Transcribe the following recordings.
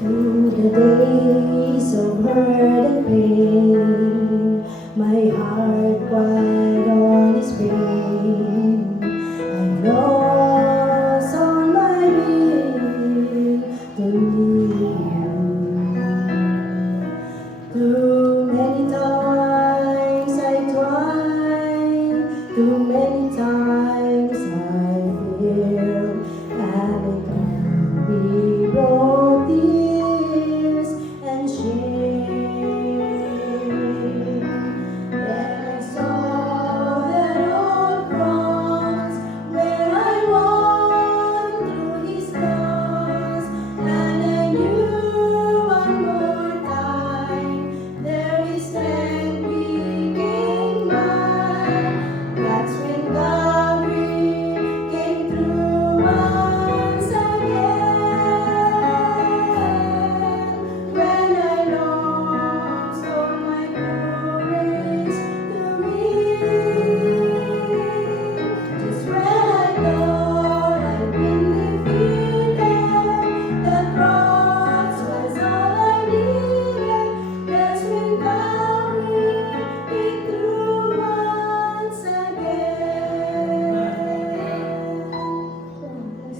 Through the days of hurt and pain, my heart cried on its pain. I lost all my will to you. Too many times I tried, too many times I failed, and it can be brought tears and shame. Then I saw that old cross where I walked through His scars, and I knew one more time there is strength became mine. That's when Calvary came through once again. When I lost all my courage to me, just when I thought I'd been defeated, the cross was all I needed. That's when Calvary came through once again.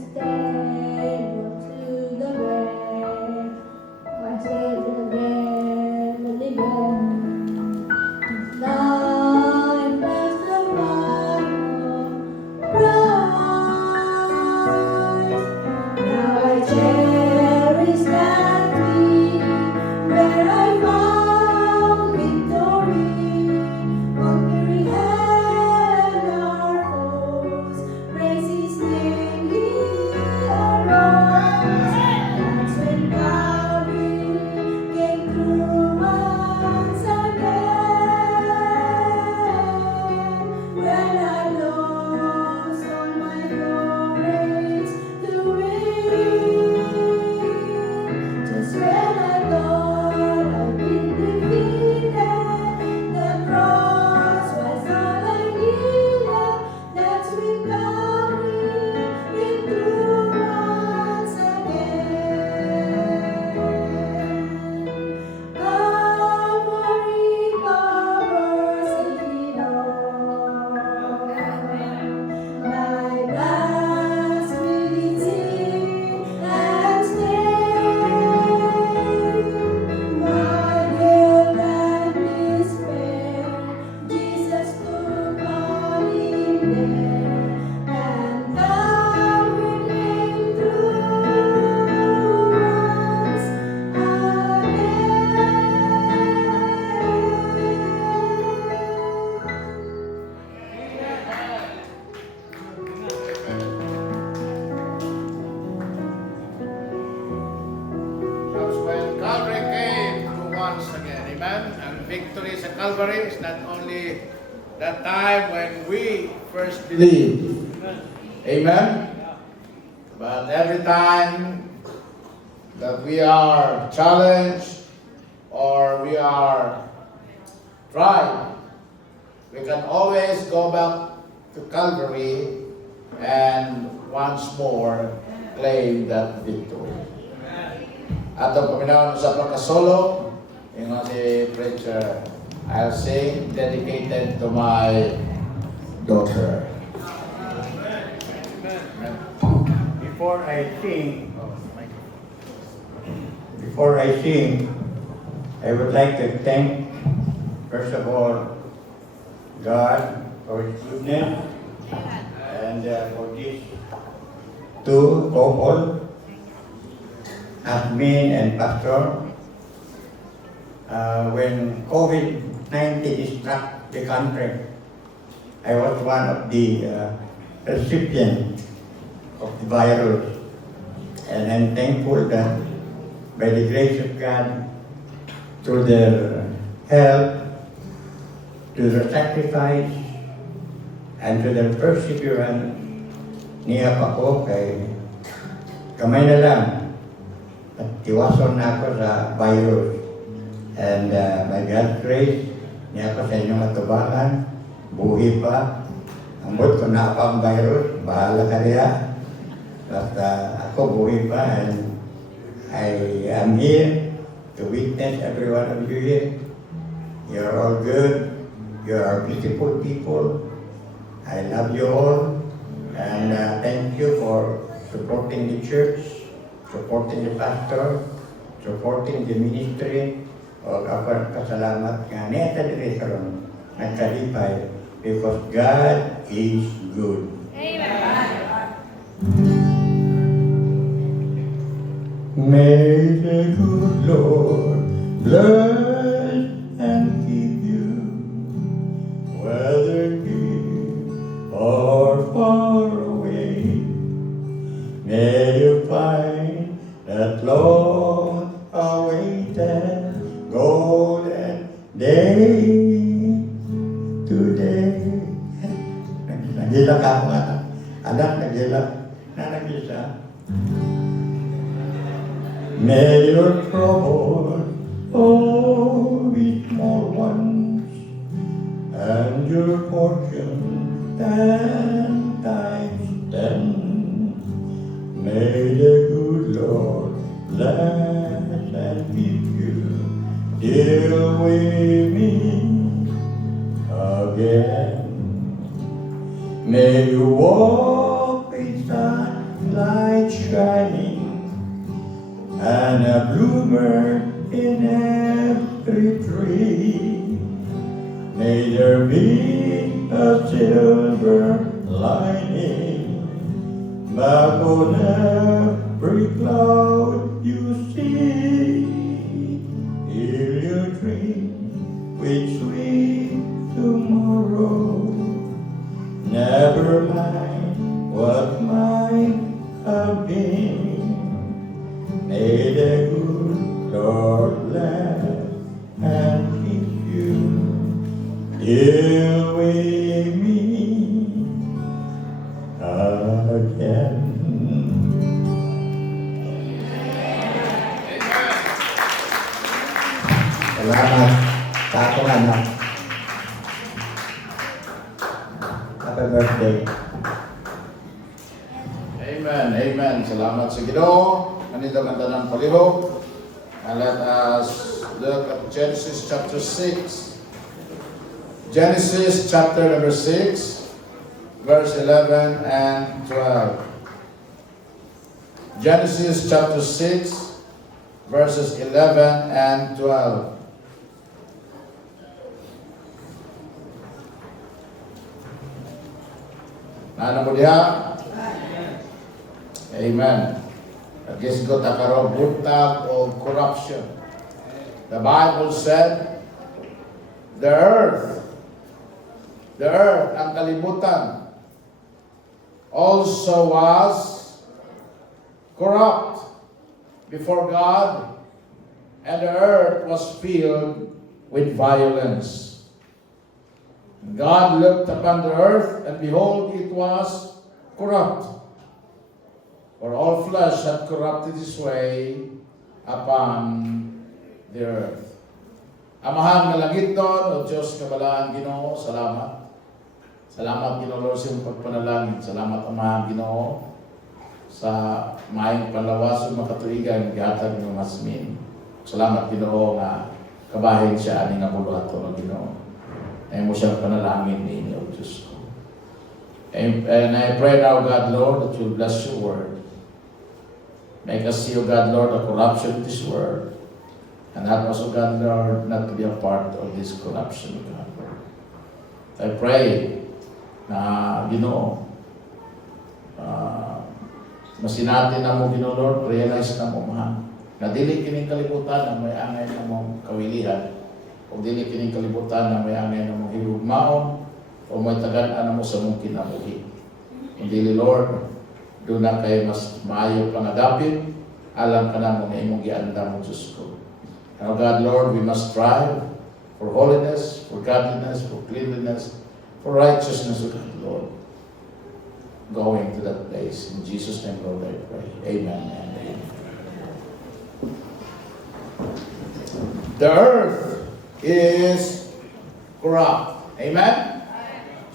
Stay to the grave, I stay to the grave and again. Life has the final price. Now I cherish that tree where I found victory, conquering hell and our foes. Praise His name, He arose. That's when Calvary came through once again. When I lost all my courage to win, just when I thought I'd been defeated, the cross was all I needed. That's when Calvary came through once again. Calvary covers it all. My past will see and stay. My guilt and despair, Jesus took on Him there, and Calvary came through once That's when Calvary came through once again. Amen. And victory sa Calvary is not only that time when we first believed. Amen. But every time that we are challenged or we are tried, we can always go back to Calvary and once more claim that victory. Atong Panginoon sa pagkasolo, yung si preacher, I'll sing dedicated to my daughter. Before I sing, I would like to thank, first of all, God for His goodness and for these two couple, admin and pastor. When COVID-19 struck the country, I was one of the recipients of the virus, and I'm thankful that by the grace of God, through their help, to their sacrifice, and to their perseverance, niya pa ko kay kamay na lang at iwason na ako sa virus. And by God's grace, Niya ko sa inyong atubangan, buhi pa. Ambot ko na pa ang virus, bahala ka niya. Basta ako buhi pa and I am here to witness every one of you here. You're all good. You are beautiful people. I love you all. And thank you for supporting the church, supporting the pastor, supporting the ministry. O kapag pasalamat nga neta diri karon nagkalipay because God is good. May the good Lord bless and keep you, whether near or far away. May you find that long-awaited golden day today. Nagila ka ako anak. Anak, nagila. Nagila. May your trouble all be small ones, and your fortune 10 times 10. May the good Lord bless and keep you till we meet again. May you walk with sunlight shining and a bloomer in every tree. May there be a silver lining back on every cloud you see. Hear your dream with sweet tomorrow. Never mind what might have been. May the good Lord bless and keep you till we meet again. Salamat sa akong anak. Happy birthday. Amen, amen. Salamat sa Ginoo. Ganito ang tanang palihog. And let us look at Genesis chapter 6. Genesis chapter number 6, verse 11 and 12. Genesis chapter 6, verses 11 and 12. Nana mo diha? Amen. Agis ko takaro buntag o corruption. The Bible said, the earth, ang kalibutan, also was corrupt before God, and the earth was filled with violence. God looked upon the earth, and behold, it was corrupt. For all flesh had corrupted his way upon the earth. Amahan nga langit doon, O Diyos, kabalaan Ginoo, salamat. Salamat Ginoo Lord sa iyong pagpanalangin. Salamat Amahan Ginoo sa maayong panlawas o makatuigan gihatag ng masmin. Salamat Ginoo nga kabahin siya ani nga bulato ng Ginoo. Ay mo siyang panalangin ninyo, O Diyos ko. And I pray now, God Lord, that you'll bless your word. Make us see, O God, Lord, the corruption of this world. And help us, O God, Lord, not to be a part of this corruption, O God. I pray na, Ginoo, masinatin na mo, Ginoo, Lord, realize na mo, mahal. Na dili kining kalibutan na may angay na mong kawilihan. O dili kining kalibutan na may angay na mong hilugmaon. O may tagaan na mo sa mong kinabuhi. Dili, Lord, doon na kayo mas maayo pangadapin, alam ka na mo na imong gianda mo, Diyos ko. And God, Lord, we must strive for holiness, for godliness, for cleanliness, for righteousness, O God, Lord. Going to that place. In Jesus' name, Lord, I pray. Amen and amen. The earth is corrupt. Amen?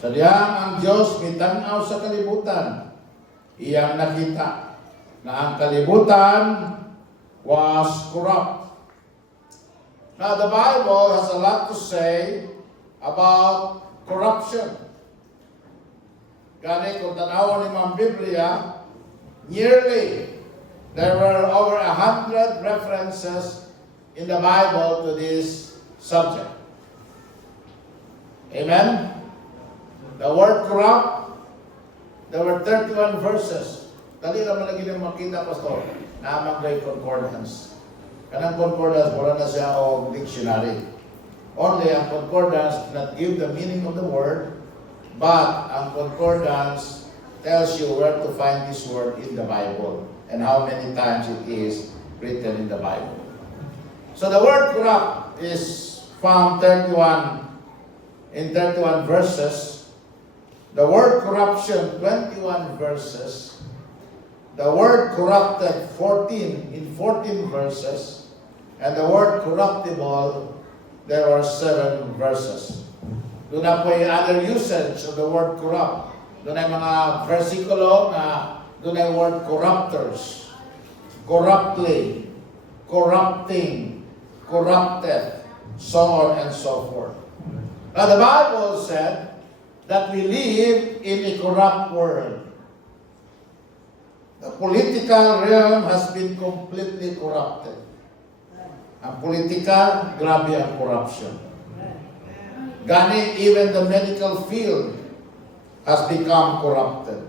Sa diyang ang Diyos mitanaw sa kalibutan, iyang nakita na ang kalibutan was corrupt. Now the Bible has a lot to say about corruption. Gani kung tanawon ni mga Biblia, nearly there were over 100 references in the Bible to this subject. Amen? The word corrupt, there were 31 verses. Dali naman lagi nang makita, Pastor, na amang concordance. Kanang concordance, wala na siya o dictionary. Only ang concordance not give the meaning of the word, but ang concordance tells you where to find this word in the Bible and how many times it is written in the Bible. So the word corrupt is found in 31 verses. The word corruption, 21 verses. The word corrupted, 14 verses. And the word corruptible, there are 7 verses. Doon na po yung other usage of the word corrupt. Doon ay mga versikulo na doon ay word corruptors, corruptly, corrupting, corrupted, so on and so forth. Now the Bible said that we live in a corrupt world. The political realm has been completely corrupted. Ang politika, grabe ang corruption. Gani, even the medical field has become corrupted.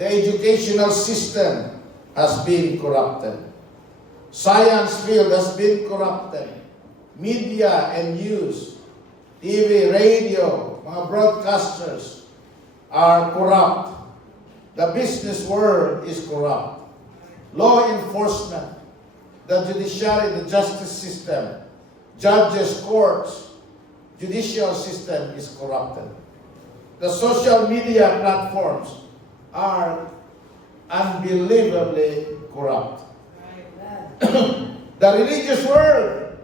The educational system has been corrupted. Science field has been corrupted. Media and news, TV, radio, mga broadcasters are corrupt. The business world is corrupt. Law enforcement, the judiciary, the justice system, judges, courts, judicial system is corrupted. The social media platforms are unbelievably corrupt. The religious world,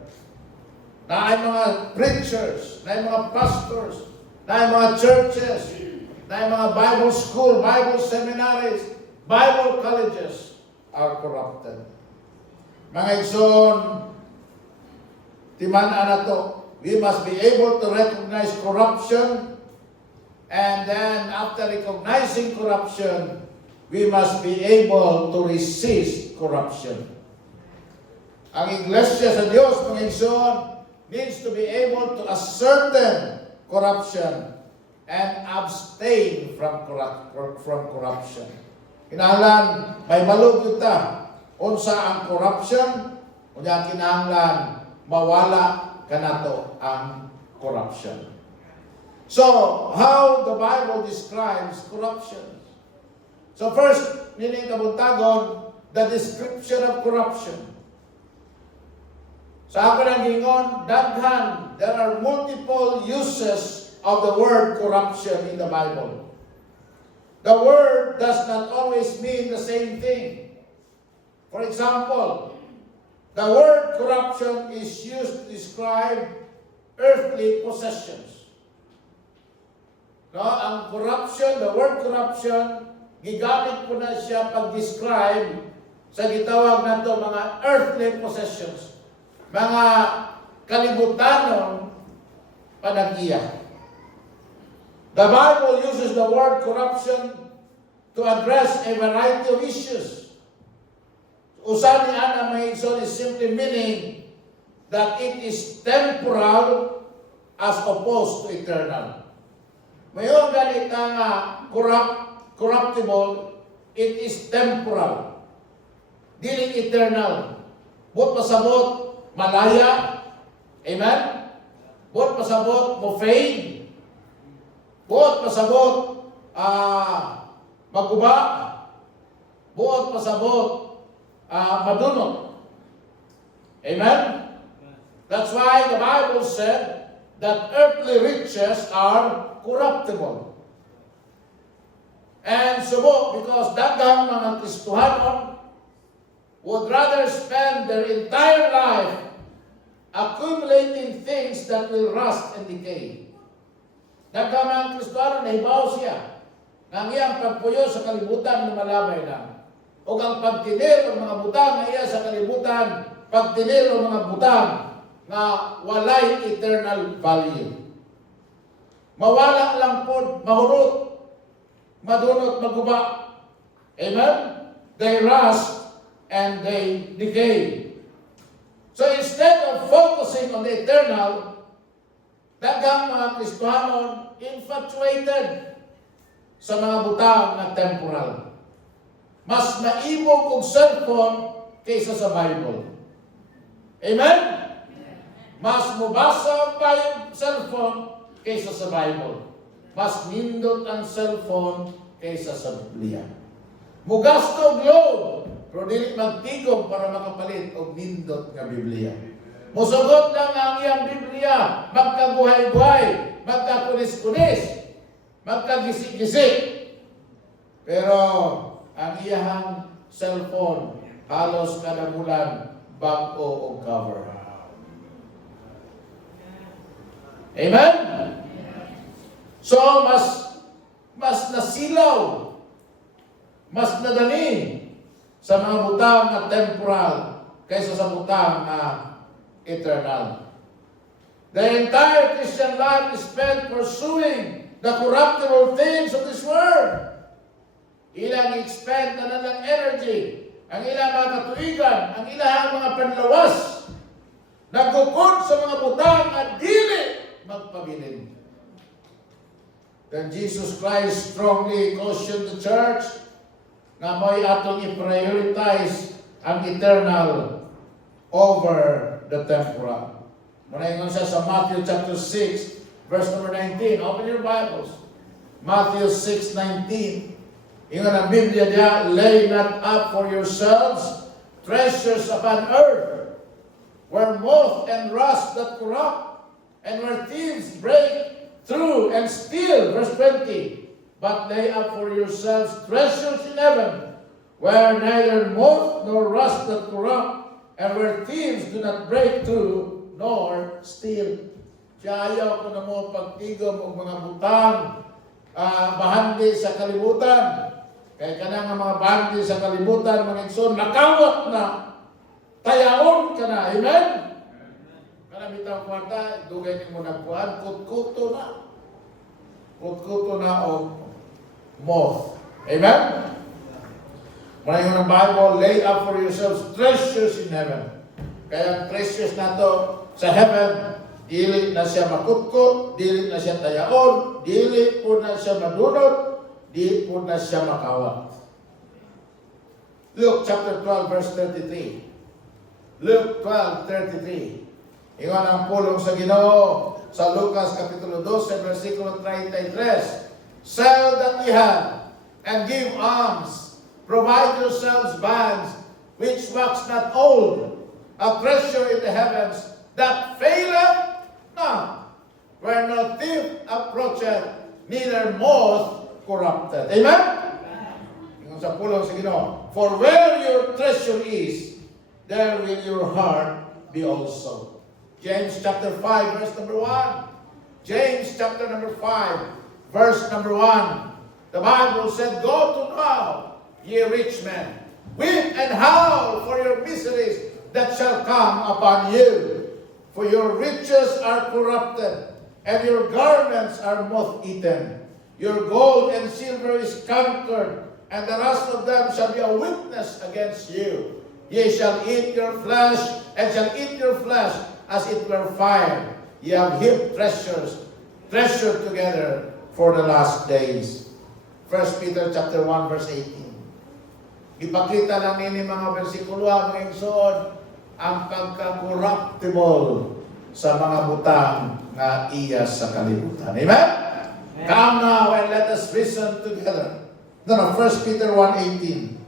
na ay mga preachers, na ay mga pastors, na ay mga churches, na ay mga Bible school, Bible seminaries, Bible colleges are corrupted. Mga igsoon, timan-an na to, we must be able to recognize corruption, and then after recognizing corruption, we must be able to resist corruption. Ang Iglesia sa Diyos, mga igsoon, needs to be able to ascertain corruption and abstain from corruption. Kinahanglan, may malugod ta. Unsa ang corruption, unya kinahanglan, mawala kanato ang corruption. So, how the Bible describes corruption? So first, nining kabuntagon, the description of corruption. Sa ako ng gingon, daghan, there are multiple uses of the word corruption in the Bible. The word does not always mean the same thing. For example, the word corruption is used to describe earthly possessions. No, ang corruption, the word corruption, gigamit po na siya pag-describe sa gitawag nato mga earthly possessions. Mga kalibutanong panagiya. The Bible uses the word corruption to address a variety of issues. Usa ni ana mga igsoon is simply meaning that it is temporal as opposed to eternal. Mayroon ganit nga corruptible, it is temporal. Dili eternal. But pasabot malaya. Amen? But pasabot mo fade. But pasabot maguba. But pasabot madunot. Amen? That's why the Bible said that earthly riches are corruptible. And subo, because daghang mga Kristohanon would rather spend their entire life accumulating things that will rust and decay. Nagkamang Kristiyano, nahibaw siya na ang iyang pagpuyo sa kalibutan na malabay lang. O ang pagtinir ng mga butang na iya sa kalibutan, pagtinir ng mga butang na walay eternal value. Mawala lang po, mahurot, madunot, maguba. Amen? They rust and they decay. So instead of focusing on the eternal, daghang mga Kristiyano infatuated sa mga butang na temporal. Mas maibog og cellphone kaysa sa Bible. Amen? Mas mubasa pa yung cellphone kaysa sa Bible. Mas nindot ang cellphone kaysa sa Biblia. Mugasto og load, pero dili magtigom para makapalit og nindot nga Biblia. Musugot lang ang iyang Biblia, magkabuhay-buhay, magkakunis-kunis, magkagisik-gisik. Pero ang iyang cellphone, halos kada bulan, bago o cover. Amen? So, mas nasilaw, mas nadani sa mga butang na temporal kaysa sa butang na eternal. The entire Christian life is spent pursuing the corruptible things of this world. Ilang expend na ng energy, ang ilang mga katuigan, ang ilang mga panlawas, nagkukod sa mga butang at dili magpabilin. Then Jesus Christ strongly cautioned the church na may atong i-prioritize ang eternal over the temporal. Manaingon siya sa Matthew chapter 6, verse number 19. Open your Bibles. Matthew 6:19. Ingon ang Biblia niya, lay not up for yourselves treasures upon earth, where moth and rust that corrupt, and where thieves break through and steal. Verse 20. But lay up for yourselves treasures in heaven, where neither moth nor rust that corrupt, and where thieves do not break through nor steal. Siya ayaw ko na mo pagtigom o mga butang, bahandi sa kalibutan. Kaya ka na nga mga bahandi sa kalibutan, mga igsoon, nakawat na, tayaon ka na. Amen? Kanang kwarta, dugay ni mo nagkuhan, kutkuto na. Kutkuto na o moth. Amen? Maraming ng Bible, lay up for yourselves treasures in heaven. Kaya ang treasures na to sa heaven, dili na siya makutkot, dili na siya tayaon, dili po na siya madunot, dili po na siya makawat. Luke chapter 12 verse 33. Luke 12:33. Ingon ang pulong sa Ginoo sa Lucas kapitulo 12 versikulo 33. Sell that ye have and give alms. Provide yourselves bands which wax not old, a treasure in the heavens that faileth not, where no thief approacheth, neither moth corrupted. Amen? Ingon sa pulong sa Ginoo, for where your treasure is, there will your heart be also. James chapter 5 verse number 1. James chapter number 5 verse number 1. The Bible said, go to now, ye rich men, weep and howl for your miseries that shall come upon you. For your riches are corrupted, and your garments are moth-eaten. Your gold and silver is cankered, and the rust of them shall be a witness against you. Ye shall eat your flesh, and shall eat your flesh as it were fire. Ye have heaped treasured together for the last days. 1 Peter chapter 1 verse 18. Ipakita lang nini mga bersikulo mga igsoon ang pagka-corruptible sa mga butang nga iya sa kalibutan. Amen? Come now and let us listen together. 1 Peter 1:18.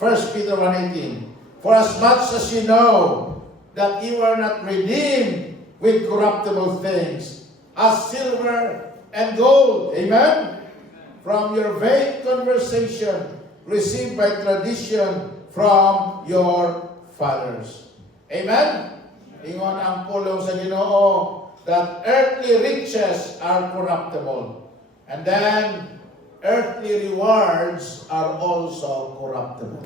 1 Peter 1:18. For as much as you know that you are not redeemed with corruptible things, as silver and gold, amen, from your vain conversation received by tradition from your fathers. Amen? Ingon ang pulong sa Ginoo that earthly riches are corruptible. And then, earthly rewards are also corruptible.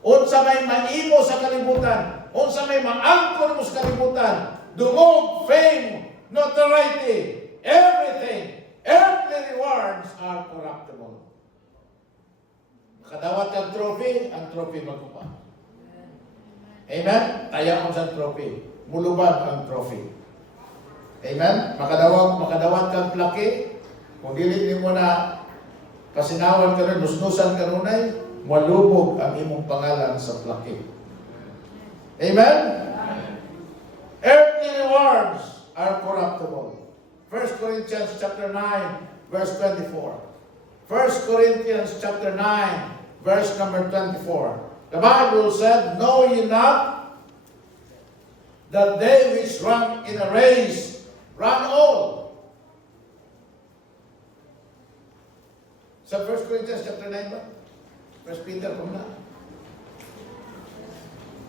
Unsa may maimo sa kalibutan, unsa may maangkon mo sa kalibutan, dungog, fame, notoriety, everything, earthly rewards are corruptible. Makadawat kang trophy, ang trophy magkupa. Amen? Taya mo sa trophy. Mulubad ang trophy. Amen? Makadawat kang plaki. Kung dili mo na pasinawan ka rin, nusnusan ka nunay, malubog ang imong pangalan sa plaki. Amen? Earthly rewards are corruptible. 1 Corinthians chapter 9, verse 24. 1 Corinthians chapter 9, verse number 24. The Bible said, "Know ye not that they which run in a race run all?" Sa 1 Corinthians chapter 9 ba? 1 Peter kung na.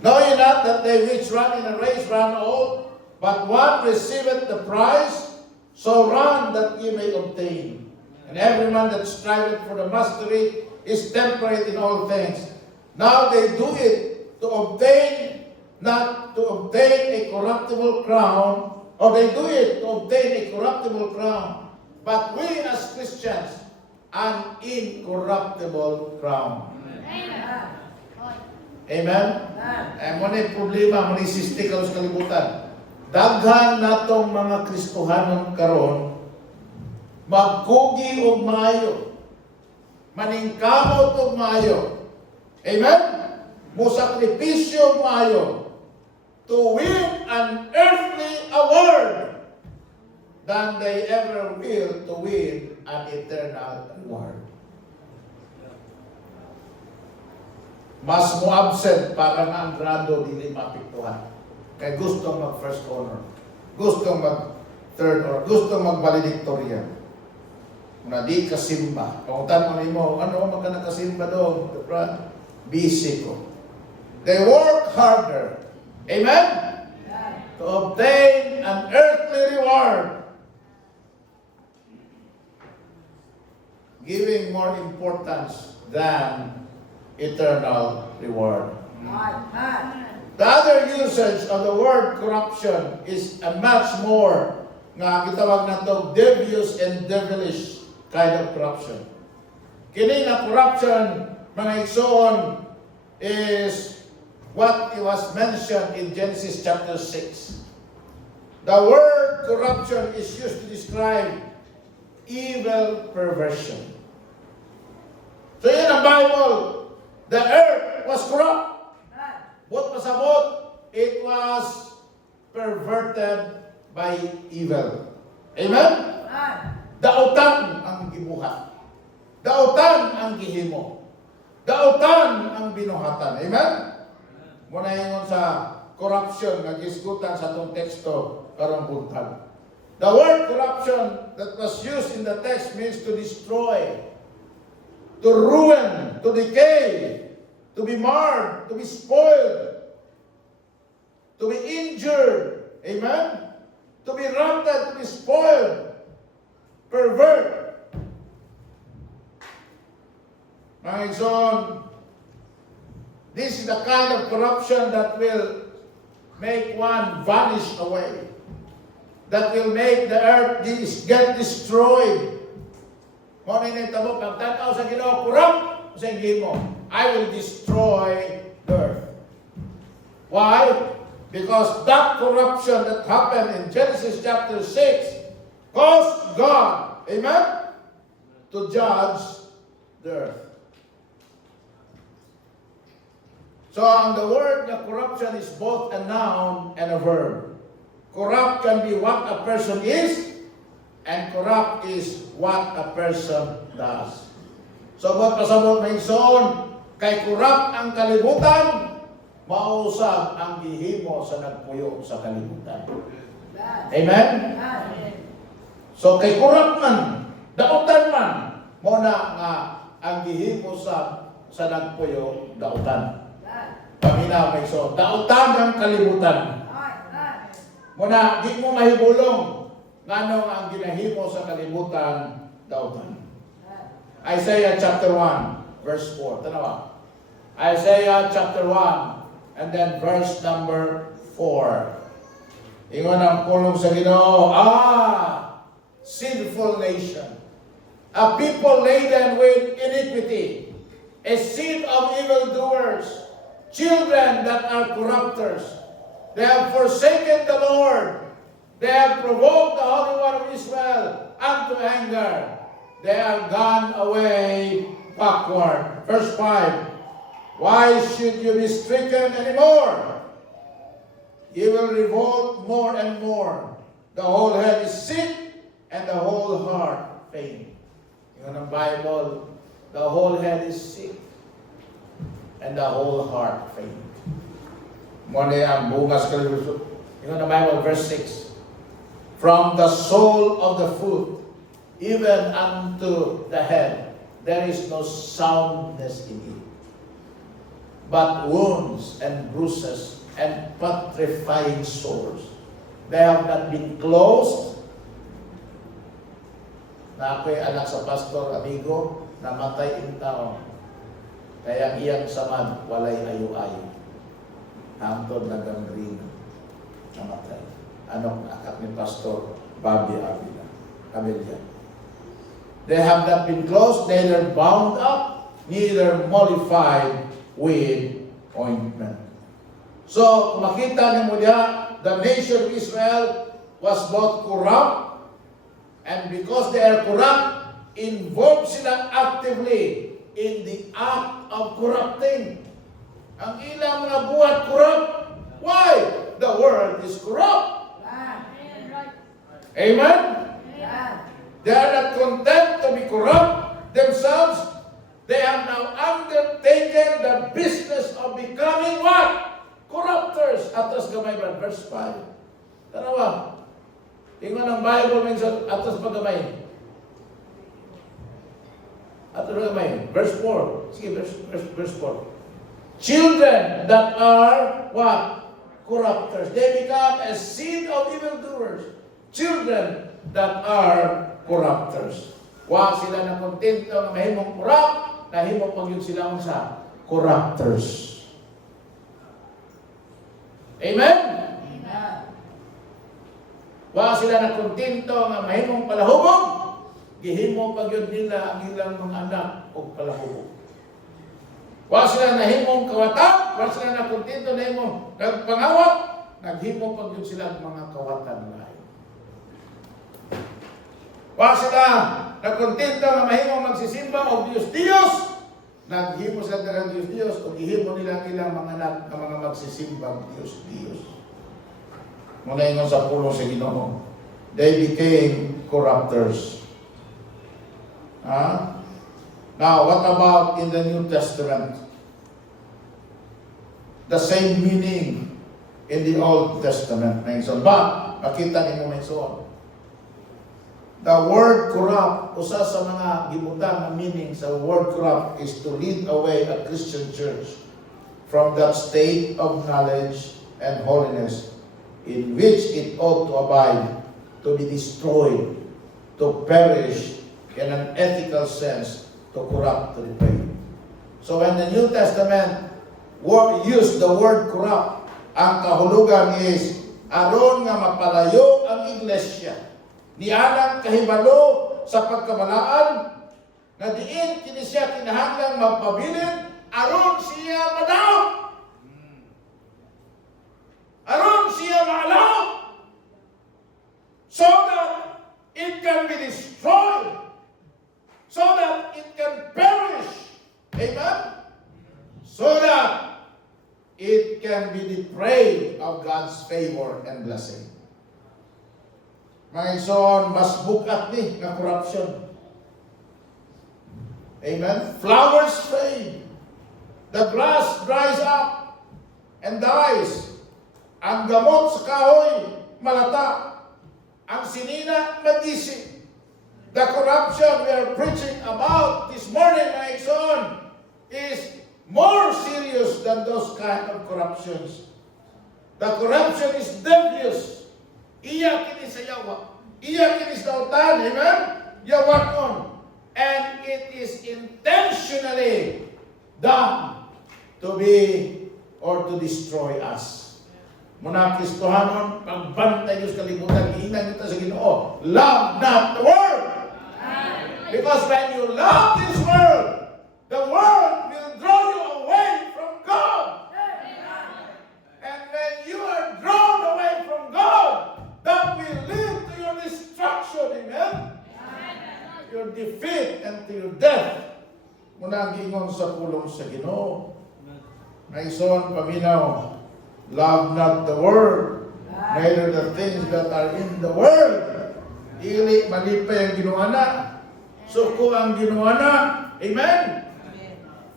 "Know ye not that they which run in a race run all, but one receiveth the prize? So run that ye may obtain. And every man that striveth for the mastery is temperate in all things. Now they do it to obtain, not to obtain a corruptible crown, or they do it to obtain a corruptible crown. But we as Christians, an incorruptible crown." Amen? Eh, mo na problema, mo na sistikaw sa kalibutan. Daghan natong mga Kristohanon karon magkugi og maayo, maningkamot og maayo. Amen? Musakripisyo og maayo to win an earthly award than they ever will to win an eternal reward. Mas mo absent para nga ang grado dili mapiktuhan. Kaya gustong mag first honor, gustong mag third honor, gustong mag valedictorian. Kung di kasimba, kung tanong mo, ano ka nakasimba doon? Busy ko. They work harder. Amen? To obtain an earthly reward, giving more importance than eternal reward. The other usage of the word corruption is a much more nga gitawag nato devious and devilish kind of corruption. Kini nga corruption, mga igsoon, is what was mentioned in Genesis chapter 6. The word corruption is used to describe evil perversion. So in the Bible, the earth was corrupt. What pasabot? It was perverted by evil. Amen? Dautan ang gibuhat. Dautan ang gihimo. Dautan ang binuhatan. Amen? Muna ingon sa corruption nga gisgutan sa itong teksto karong buntag. The word corruption that was used in the text means to destroy, to ruin, to decay, to be marred, to be spoiled, to be injured, amen? To be routed, to be spoiled, pervert. Mga igsoon, this is the kind of corruption that will make one vanish away, that will make the earth get destroyed. Kung ano yung tabo, pagtataw sa Ginoo, corrupt sa mo, I will destroy the earth. Why? Because that corruption that happened in Genesis chapter 6 caused God, amen, to judge the earth. So, the word na corruption is both a noun and a verb. Corrupt can be what a person is, and corrupt is what a person does. So, ba't pasabot may son, kay corrupt ang kalibutan, mausap ang gihimo sa nagpuyo sa kalibutan. Amen? So, kay corrupt man, dautan man, muna nga ang gihimo sa nagpuyo, dautan. Paminaw may son, dautan ang kalibutan. Muna, di mo mahibulong ngano ang ginahimo sa kalibutan dautan. Isaiah chapter 1, verse 4. Tanawa. Isaiah chapter 1, and then verse number 4. Ingon ang pulong sa Ginoo, sinful nation, a people laden with iniquity, a seed of evildoers, children that are corrupters. They have forsaken the Lord. They have provoked the Holy One of Israel unto anger. They are gone away backward. Verse 5. Why should you be stricken anymore? You will revolt more and more. The whole head is sick and the whole heart faint. Yung ang Bible, the whole head is sick and the whole heart faint. Muna ang bungas kalibutan. Yung ang Bible, verse 6. From the sole of the foot even unto the head, there is no soundness in it, but wounds and bruises and putrefying sores. They have not been closed. Na ako'y anak sa pastor, amigo, namatay in taon. Kaya iyang samad, walay ayo-ayo. Hangtod na gangrena. Namatay. Anong akak ni Pastor Bobby Avila. Amelia. They have not been closed, neither bound up, neither mollified with ointment. So, kung makita niyo diya, the nation of Israel was both corrupt, and because they are corrupt, involved sila actively in the act of corrupting. Ang ilang mga buhat corrupt. Why? The world is corrupt. Amen? They are not content to be corrupt themselves. They have now undertaken the business of becoming what? Corrupters. Atas gamay ba? Verse 5. Tanawa. Tingnan ang Bible minsan atas pagamay. Atas pagamay. Verse 4. Sige, verse 4. Children that are what? Corrupters. They become a seed of evildoers. Children that are corrupters. Wa sila na kontento na mahimong corrupt, nahimo pag yun sila sa corrupters. Amen? Amen. Wa sila na kontento na mahimong palahubog, gihimo pag yun nila ang ilang mga anak o palahubog. Wa sila nahimong kawatan, wa sila na kontento na himong nagpangawat, naghimo pag yun sila mga kawatan lahat. Wa sila nagkontento na mahimong magsisimba o Diyos-Diyos, naghimo sila ng Diyos-Diyos o gihimo nila ilang mga anak na mga magsisimbang Diyos-Diyos. Muna ingon sa pulong sa Ginoo, they became corrupters. Now, what about in the New Testament? The same meaning in the Old Testament. But, makita niyo mo so. The word corrupt, usa sa mga gibutan na meaning sa word corrupt is to lead away a Christian church from that state of knowledge and holiness in which it ought to abide, to be destroyed, to perish in an ethical sense, to corrupt, to depraved. So when the New Testament used the word corrupt, ang kahulugan is aron nga mapalayo ang iglesia nianang kahibalo sa pagkamalaan na diin kini siya kinahanglang magpabilin aron siya madaog, aron siya maalaw, so that it can be destroyed, so that it can perish. Amen? So that it can be deprived of God's favor and blessing. Mga igsoon, mas bukat ni na corruption. Amen? Flowers fade. The grass dries up and dies. Ang gamot sa kahoy, malata. Ang sinina, magising. The corruption we are preaching about this morning, mga igsoon, is more serious than those kind of corruptions. The corruption is devious. Iya kini sa yawa. Iya kini sa dautan. Amen? Yawan on. And it is intentionally done to be or to destroy us. Muna Kristohanon, pagbantay niyo sa kalibutan, hihingan kita sa Ginoo. Love not the world. Because when you love this world, the world will draw you away from God. And when you are drawn away from God, that will lead to your destruction. Amen? Your defeat and to your death. Muna ang giingon sa pulong sa Ginoo. Naison paminaw, love not the world, neither the things that are in the world. Dili malipay ang ginuana. Suko ang ginuana. Amen?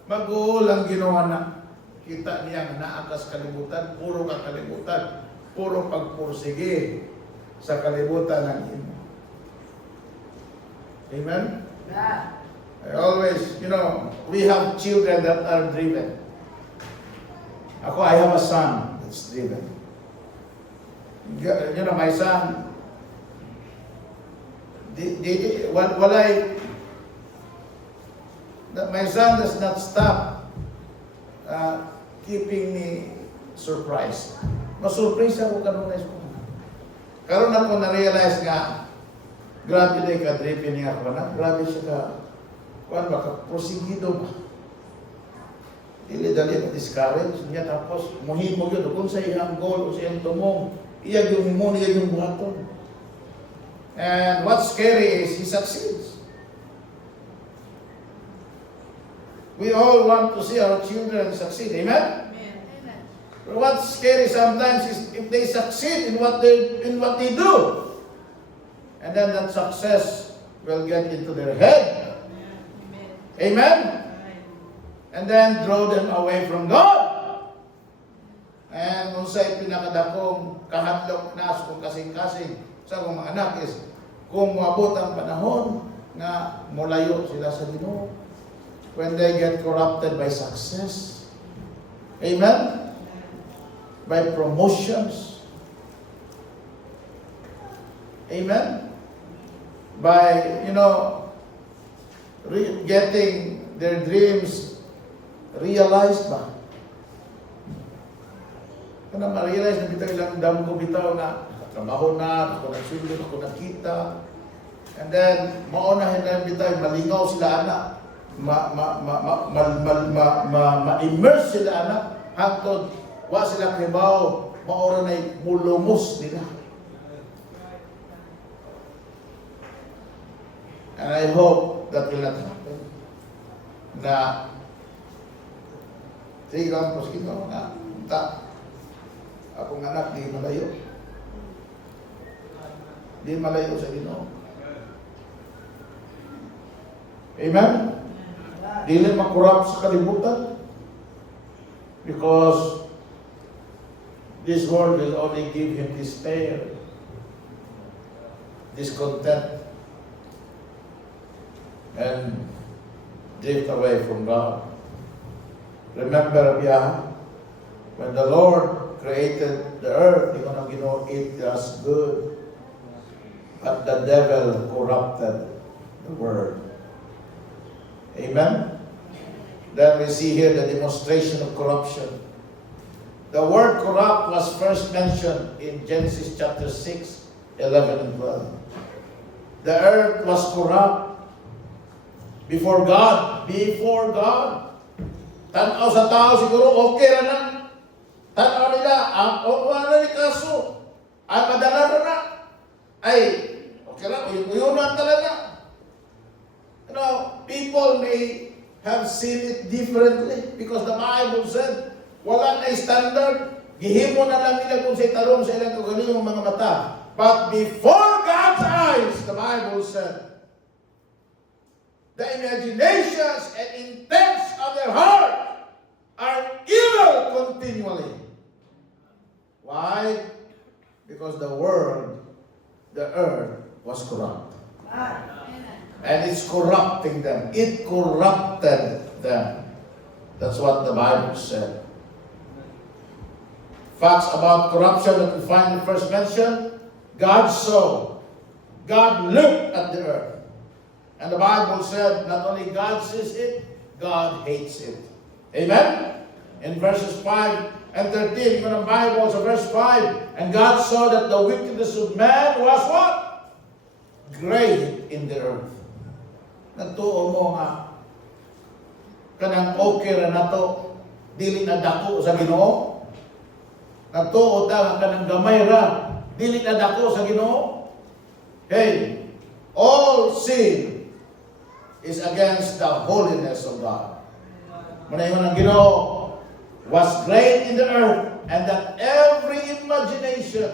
Mag-uul ang ginuana. Kita niya nga naakas kalibutan, puro kakalibutan, puro pagpursige sa kalibutan ng imo. Amen? I always, we have children that are driven. I have a son that's driven. My son, my son does not stop keeping me surprised. Masurprise ako kanunay sa mga. Karon ako na-realize nga, grabe na ka-driven niya ako na. Grabe siya ka-prosigido ba? Dili-dali na-discourage niya, tapos muhimo yun, kung sa iyang goal, o sa iyang tumong, iyag yung himon, iyag yung buhaton. And what's scary is he succeeds. We all want to see our children succeed, amen? But what's scary sometimes is if they succeed in what they do, and then that success will get into their head. Amen? And then draw them away from God. And kung sa'y pinakadakong kahadlok na sa kung kasing-kasing sa akong mga anak is, kung maabot ang panahon na mulayo sila sa Ginoo, when they get corrupted by success, amen? By promotions, amen? By, getting their dreams realized ba? Kung ma-realize na bitaw ilang dam ko bitaw na trabaho na, ako nagsulod, ako nakita. And then, maunahin na bitaw, malingaw sila anak. Ma-immerse sila anak. Hangtod, wa sila kribaw, maura na mulumos nila. And I hope that will not happen. Na sigang poskito na akong anak di malayo. Di malayo sa Ginoo. Amen? Dili makurap sa kalibutan. Because this world will only give him despair, discontent, and drift away from God. Remember, when the Lord created the earth, it was good. But the devil corrupted the word. Amen? Then we see here the demonstration of corruption. The word corrupt was first mentioned in Genesis chapter 6, 11 and 12. The earth was corrupt before God. Before God. Tanaw sa tao siguro, okay na na. Tanaw nila, wala ni kaso. Ang madala na. Ay, okay lang, uyunan talaga. People may have seen it differently because the Bible said, wala na standard. Gihimo na lang nila kung sa itarong sa ilang kagaling mga mata. But before God's eyes, the Bible said, the imaginations and intents of their heart are evil continually. Why? Because the world, the earth, was corrupt. And it's corrupting them. It corrupted them. That's what the Bible said. Facts about corruption that we find in the first mention. God saw. God looked at the earth. And the Bible said, not only God sees it, God hates it. Amen? In verses 5 and 13, even the Bible, so verse 5, and God saw that the wickedness of man was what? Great in the earth. Natuo mo nga, kanang okay ra nato, dili na dako sa Ginoo. Natuo ta nga kanang gamay ra, dili na dako sa Ginoo. Hey, all sin is against the holiness of God. Manayon ang Ginoo was great in the earth, and that every imagination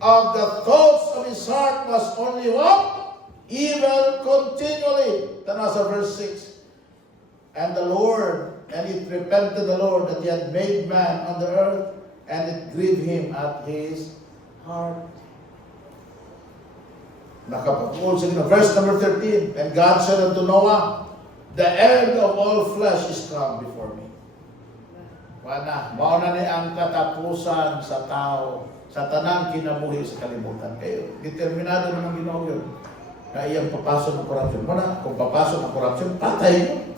of the thoughts of his heart was only what? Evil continually. Tanaw sa verse 6. And the Lord, and it repented the Lord that he had made man on the earth, and it grieved him at his heart. Nakapag-uol sa Ginoo. Verse number 13. And God said unto Noah, the end of all flesh is come before me. Wala, mauna ni ang katapusan sa tao, sa tanang kinabuhi sa kalibutan. Kayo, determinado naman Ginoo yun. Na iyang papasok ng korupsyon. Muna, kung papasok ng korupsyon, patay yun.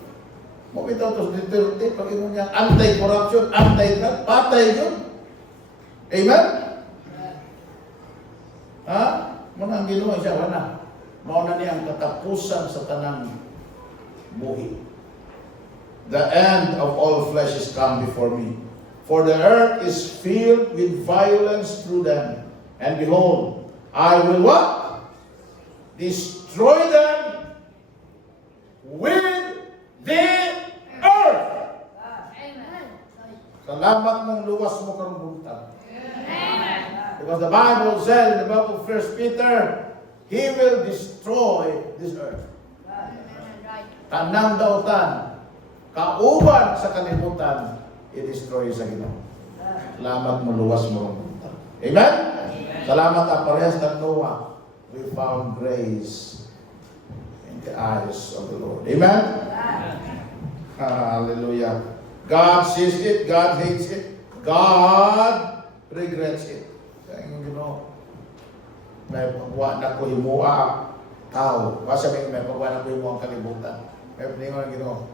Mabitaw ito sa Duterte, pag ino niya, anti-corruption, anti-drug, patay yun. Amen? Ha? Muna ang Ginoo siya, wala. Mauna niya ang katapusan sa tanang buhi. The end of all flesh is come before me. For the earth is filled with violence through them. And behold, I will what? Destroy them with the earth. Amen. Salamat ng luwas mo karong buntag. Because the Bible said in the book of 1 Peter, He will destroy this earth. Tanang dautan, kauban sa kalibutan, i-destroy sa Ginoo. Salamat mo luwas mo karong buntag. Amen? Salamat ang parehas ng Noah. We found grace in the eyes of the Lord. Amen? Hallelujah. God sees it, God hates it, God regrets it. You know, may pagwa na ko himuha tao. Kasi may pagwa na ko himuha ang kalibutan. May paningon,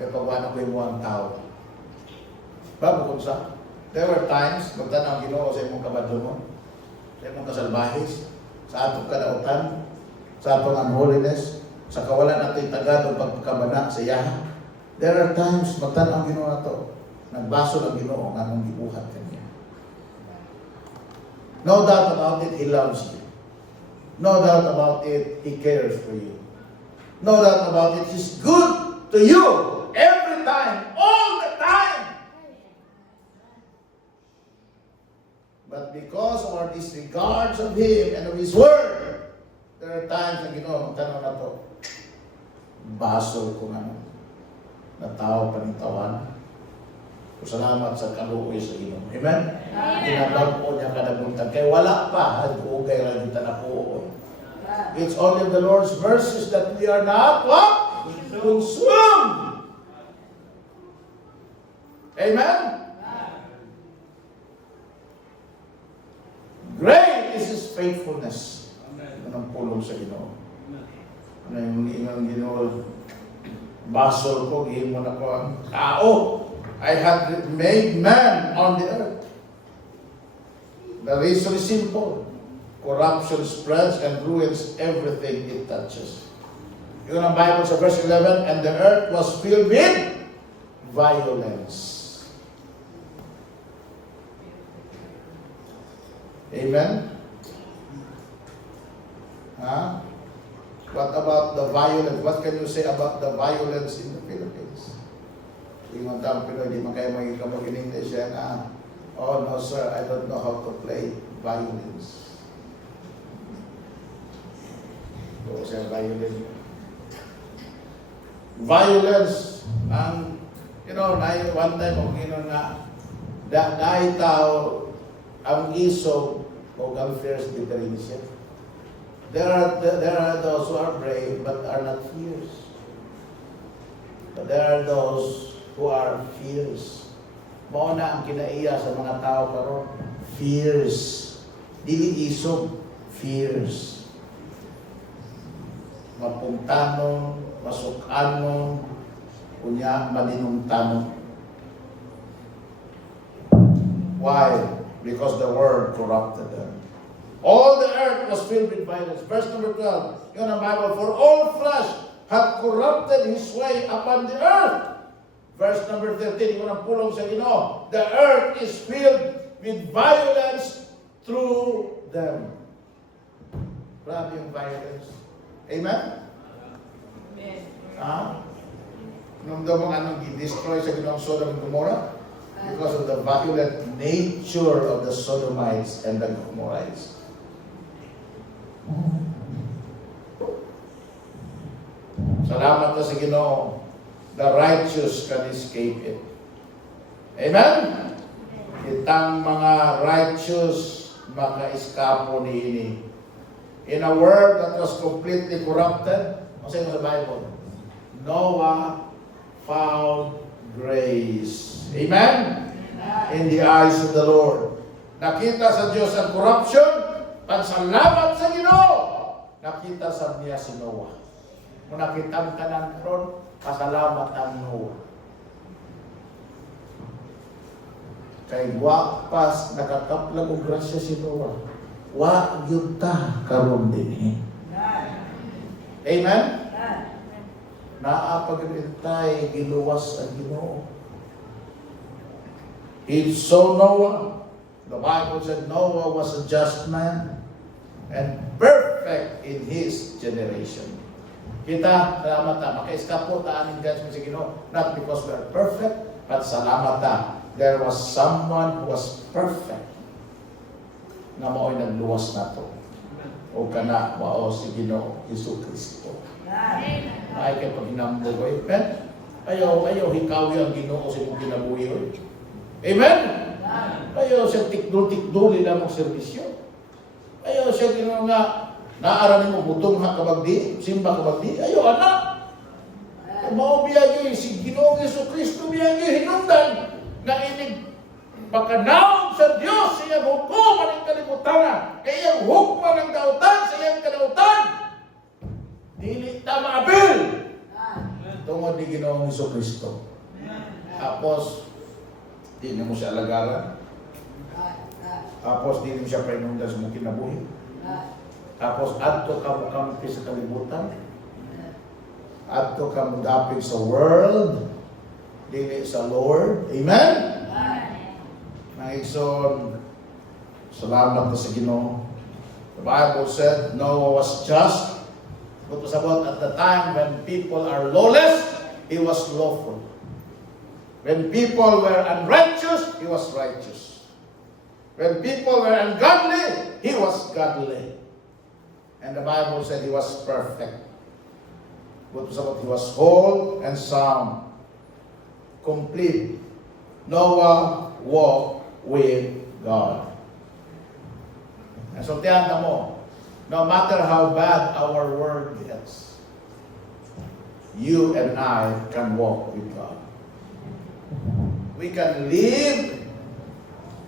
may pagwa na ko himuha ang tao. Bago kung sa, there were times, magtanong ang Ginoo sa imong kabadlo mo, sa imong kasalbahis, sa atong kadautan, sa atong unholiness, sa kawalan natin tagad o pagkabana sa yaha. There are times, magtanong ang Ginoo na to, nagbaso ng Ginoo ang anong gibuhat kanya. No doubt about it, He loves you. No doubt about it, He cares for you. No doubt about it, He's good to you every time, all the time. But because of our disregards of Him and of His Word, there are times na Ginoo, magtanong na to, basol ko na tao panintawan. Salamat sa kaluoy sa Ginoo. Amen? Tinatawag po niya kanabuntag. Kaya wala pa, hagugay lang kita na po. It's only the Lord's mercies that we are not, what? Consumed. Amen? Great is His faithfulness. Anong pulong sa Ginoo. Ano yung Ginoo, basol ko, gihin mo na ko ang tao. I had made man on the earth. The reason is simple. Corruption spreads and ruins everything it touches. Yun ang Bible sa verse 11, and the earth was filled with violence. Amen? Huh? What about the violence? What can you say about the violence in the Philippines? Yung mga Pinoy, di man kayo magiging siya na, oh no sir, I don't know how to play violence. So, siya violence. Violence, ang, one time, nga, dahil tao, ang isog, o ang fierce diferensya. There are those who are brave, but are not fierce. But there are those who are fierce. Mauna ang kinaiya sa mga tao karon, fierce. Dili isog, fierce. Mapungtanon, masukanon, kunya maninungtanon. Why? Because the word corrupted them. All the earth was filled with violence. Verse number 12, yun ang Bible, for all flesh hath corrupted his way upon the earth. Verse number 13, yun ang pulong sa Ginoo, the earth is filled with violence through them. Grabe yung violence. Amen? Amen. Ha? Nung daw mga anong destroy sa Ginoong Sodom and Gomorrah? Because of the violent nature of the Sodomites and the Gomorrhites. Salamat na sa Ginoo. The righteous can escape it. Amen? Itang mga righteous maka-eskapo niini. In a world that was completely corrupted, ano sa Bible? Noah found grace. Amen? In the eyes of the Lord. Nakita sa Diyos ang corruption, pansalamat sa Ginoo. Nakita sa niya si Noah. Kung nakita ka ng tron, pasalamat ang Noah. Kay wapas nakakaplag og grasya si Noah. Wa gyud ta karon dinhi. Amen? Naapagintay giluwas ang Ginoo. He saw Noah. The Bible said Noah was a just man and perfect in his generation. Kita, salamat ta. Maka-eskapo ta aning judgment sa Ginoo. Not because we are perfect, but salamat ta. There was someone who was perfect na mao'y nagluwas na to. O kana, mao si Ginoo, Hesus Kristo. Ay kay paghinambo ko. Amen? Ayaw, hikawi ang Ginoo sa imong kinabuhi. Amen? Ayaw siya tikdul-tikduli lang ang servisyo. Ayaw siya Ginoo nga, naaranin mo, butong ha kabagdi, simba kabagdi. Ayaw, anak. Mao biyagyo, si Ginoo Hesus Kristo biyagyo, hinungdan na inig pagkanaog sa Diyos sa iyang hukuman ng kalibutan, kay iyang hukman ng dautan sa iyang kadautan. Dili ta maabil. Tungod ni Ginoong Hesus Kristo. Tapos, di na mo siya alagaran. Tapos, di mo siya painungdan sa mong kinabuhi. Tapos, adto ka mo kampi sa kalibutan. Adto ka mo dapig sa world. Dili sa Lord. Amen? Naigsoon, salamat na sa Ginoo. The Bible said Noah was just. But was about at the time when people are lawless, he was lawful. When people were unrighteous, he was righteous. When people were ungodly, he was godly. And the Bible said he was perfect. But was about he was whole and sound. Complete. Noah walked with God. And so tiyan mo, no matter how bad our world gets, you and I can walk with God. We can live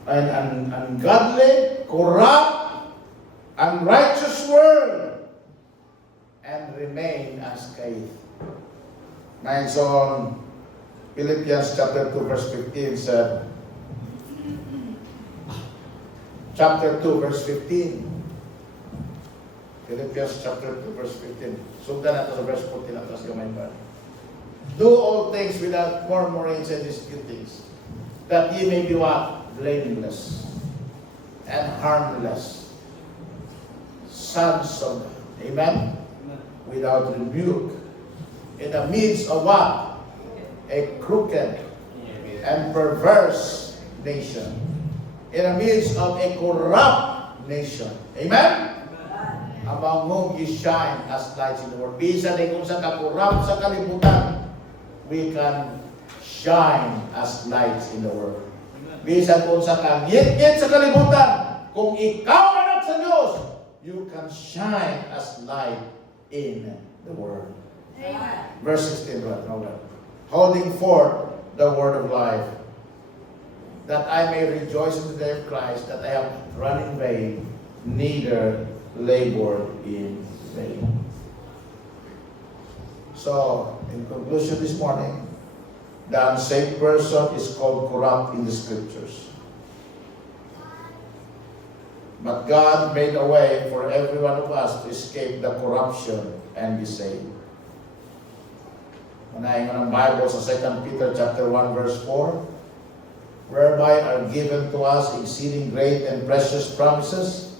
an ungodly, corrupt, unrighteous world and remain unscathed. Nice on Philippians chapter 2 verse 15 said, chapter 2 verse 15. Philippians chapter 2 verse 15. Sundan natin sa verse 14 at tapos yung main. Do all things without murmurings and disputings, that ye may be what? Blameless and harmless, sons of God. Amen? Without rebuke, in the midst of what? A crooked and perverse nation. In the midst of a corrupt nation. Amen? Among whom you shine as lights in the world. Bisa din kung sa kakurap sa kalibutan, we can shine as lights in the world. Bisa kung sa kangit-ngit sa kalibutan, kung ikaw anak sa Diyos, you can shine as light in the world. Amen. Verse 16, brother. Holding forth the word of life, that I may rejoice in the day of Christ, that I have run in vain, neither labored in vain. So, in conclusion this morning, the unsaved person is called corrupt in the scriptures. But God made a way for every one of us to escape the corruption and be saved. Unahin mo ng Bible sa 2 Peter chapter 1 verse 4, whereby are given to us exceeding great and precious promises,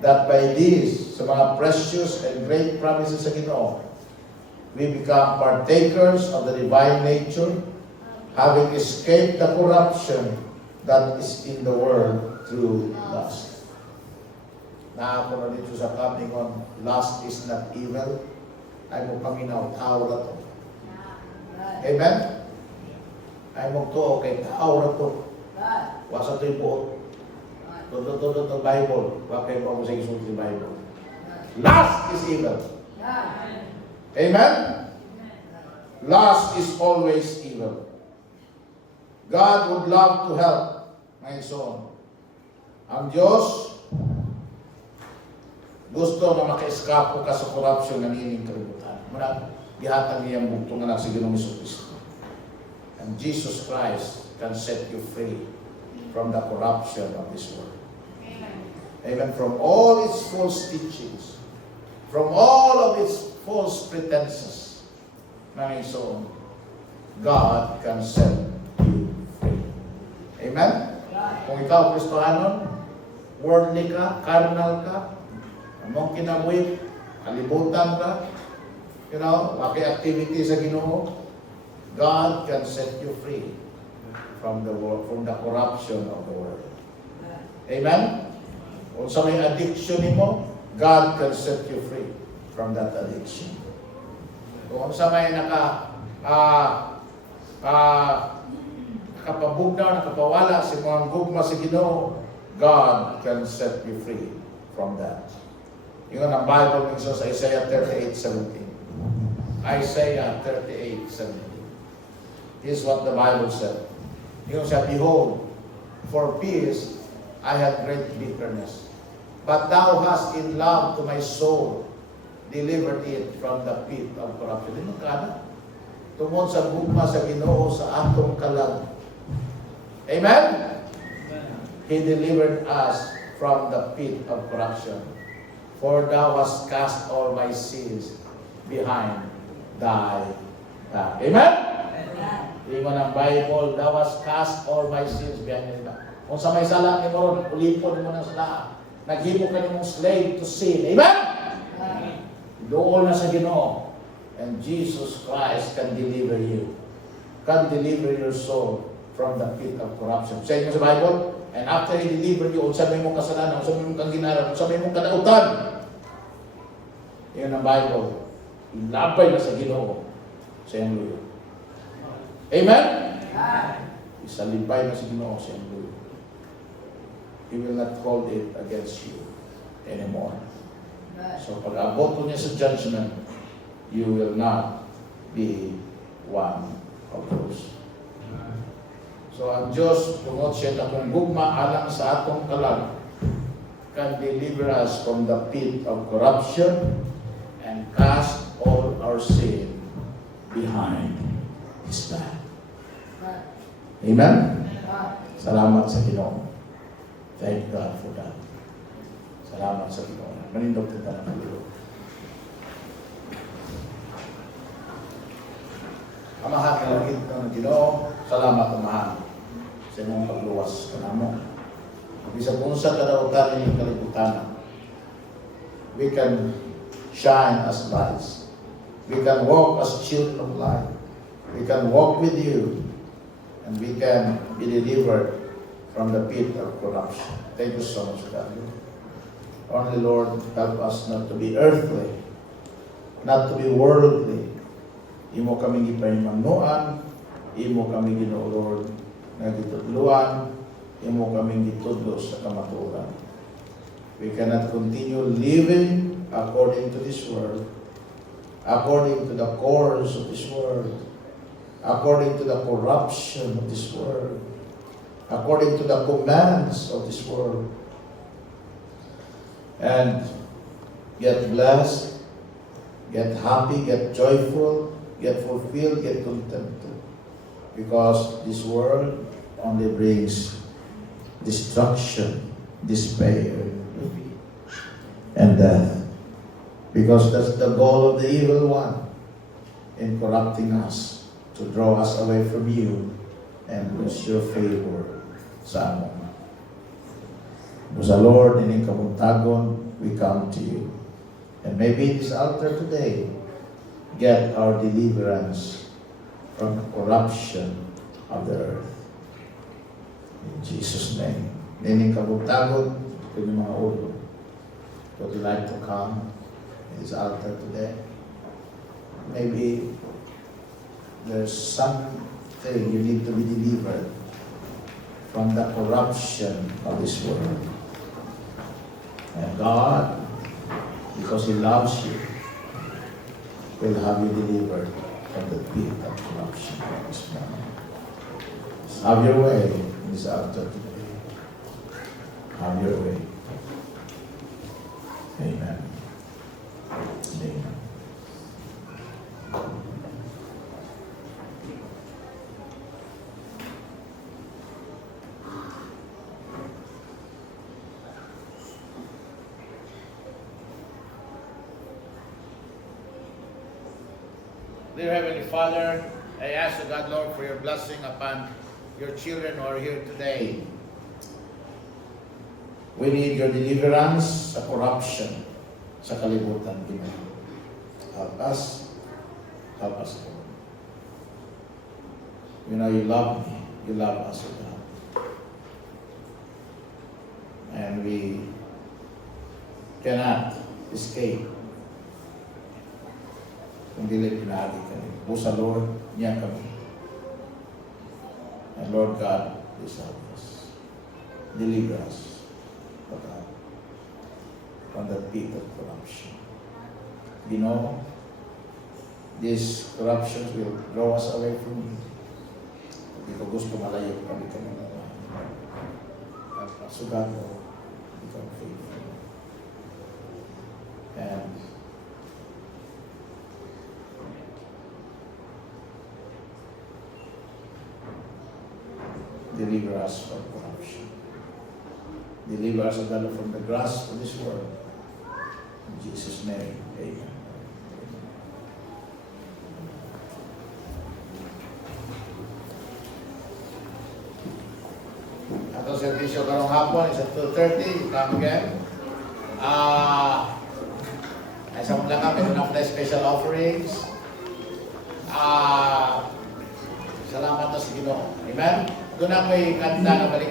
that by these, sa mga precious and great promises sa Ginoo, we become partakers of the divine nature, having escaped the corruption that is in the world through lust. Naako na dito sa Kapingon, lust is not evil. Ay mo paminaw, tao na to. Amen? Ay mo to, okay, tao na to. Wasa to yung buot. Todo to Bible. Wakay mo sa isunod sa Bible. Lust is evil. Amen? Lust is always evil. God would love to help my son. Ang Diyos gusto na maka-eskapo ka sa corruption ng inyong kalibutan. Muna, gihatag niyang bugtong anak si Ginoong Jesucristo. And Jesus Christ can set you free from the corruption of this world. Amen. From all its false teachings, from all of its false pretenses, ng son, God can set you free. Amen? Kung ikaw Kristohanon, worldly ka, carnal ka, among kinabuhi, kalibutan ka, waki activity sa Ginoo, God can set you free from the world, from the corruption of the world. Amen? Kung sa may addiction mo, God can set you free from that addiction. Kung sa may nakapabugnaw, nakapawala si mga gugma sa Ginoo, God can set you free from that. Yun ang Bible minsan sa Isaiah 38:17. Isaiah 38:17. This is what the Bible said. Yun siya, behold, for peace I had great bitterness, but thou hast in love to my soul delivered it from the pit of corruption. Ano ka na? Tungod sa gugma sa Ginoo sa atong kalag. Amen? He delivered us from the pit of corruption. For thou hast cast all my sins behind thy back. Amen? Ingon ang Bible, thou hast cast all my sins behind thy back. Kung sa may sala ni mo ron, ulipon mo ng sala. Naghimo ka nimong slave to sin. Amen? Doon na sa Ginoo. And Jesus Christ can deliver you. Can deliver your soul from the pit of corruption. Sa inyo sa Bible, and after He delivered you, unsa may mong kasalanan, unsa may mong kanginaran, unsa may mong kadautan. Yan ang Bible. Ilabay na sa Ginoo sa iyong luyo. Amen? Isalibay na sa Ginoo sa iyong luyo. He will not hold it against you anymore. So pag aboto niya sa judgment, you will not be one of those. So ang Diyos, tungod siya na kung gugma alang sa atong kalag, can deliver us from the pit of corruption and cast all our sin behind His back. Amen? Salamat sa Ginoo. Thank God for that. Salamat sa Ginoo. Manindog kita na Ginoo. Amahan ka langit ng Ginoo. Salamat, Amahan, sa inyong pagluwas ka namo. Bisag unsa kadautan inyong kalibutan, we can shine as lights. We can walk as children of light. We can walk with you, and we can be delivered from the pit of corruption. Thank you so much, God. Only, Lord, help us not to be earthly, not to be worldly. Imo kami gipahimangnuan, imo kami Ginoo, Lord, na gitudluan, imo kami gitudlo sa kamatuoran. We cannot continue living according to this world, according to the course of this world, according to the corruption of this world, according to the commands of this world. And get blessed, get happy, get joyful, get fulfilled, get contented. Because this world only brings destruction, despair, and death. Because that's the goal of the evil one in corrupting us, to draw us away from you and lose your favor sa amon. Sa Lord, ining kabuntagon, we come to you. And maybe this altar today, get our deliverance from the corruption of the earth. In Jesus' name. Ining kabuntagon, kung mga ulo, would you like to come to this altar today? Maybe there's something you need to be delivered from the corruption of this world. And God, because He loves you, will have you delivered from the pit of corruption this morning. Have your way in this altar today. Have your way. Amen. Amen. Dear Heavenly Father, I ask you, God, Lord, for your blessing upon your children who are here today. We need your deliverance sa corruption, sa kalibutan. Help us. Help us, Lord. You know you love me. You love us, God. And we cannot escape kung dili pinagi kami. O sa Lord, niya kami. And Lord God, please help us. Deliver us, O God, from the pit of corruption. You know, these corruptions will draw us away from you. Hindi ko gusto malayo kami kami na. At pasugan mo, become faithful. And deliver us from corruption. Deliver us, O God, from the grasp of this world. In Jesus' name, amen. Atong servisyo karong hapon is at 2:30. Come again. Ay sa mula kami ng special offerings. Salamat na sa Ginoo. Amen? Doon ako'y kanta na balik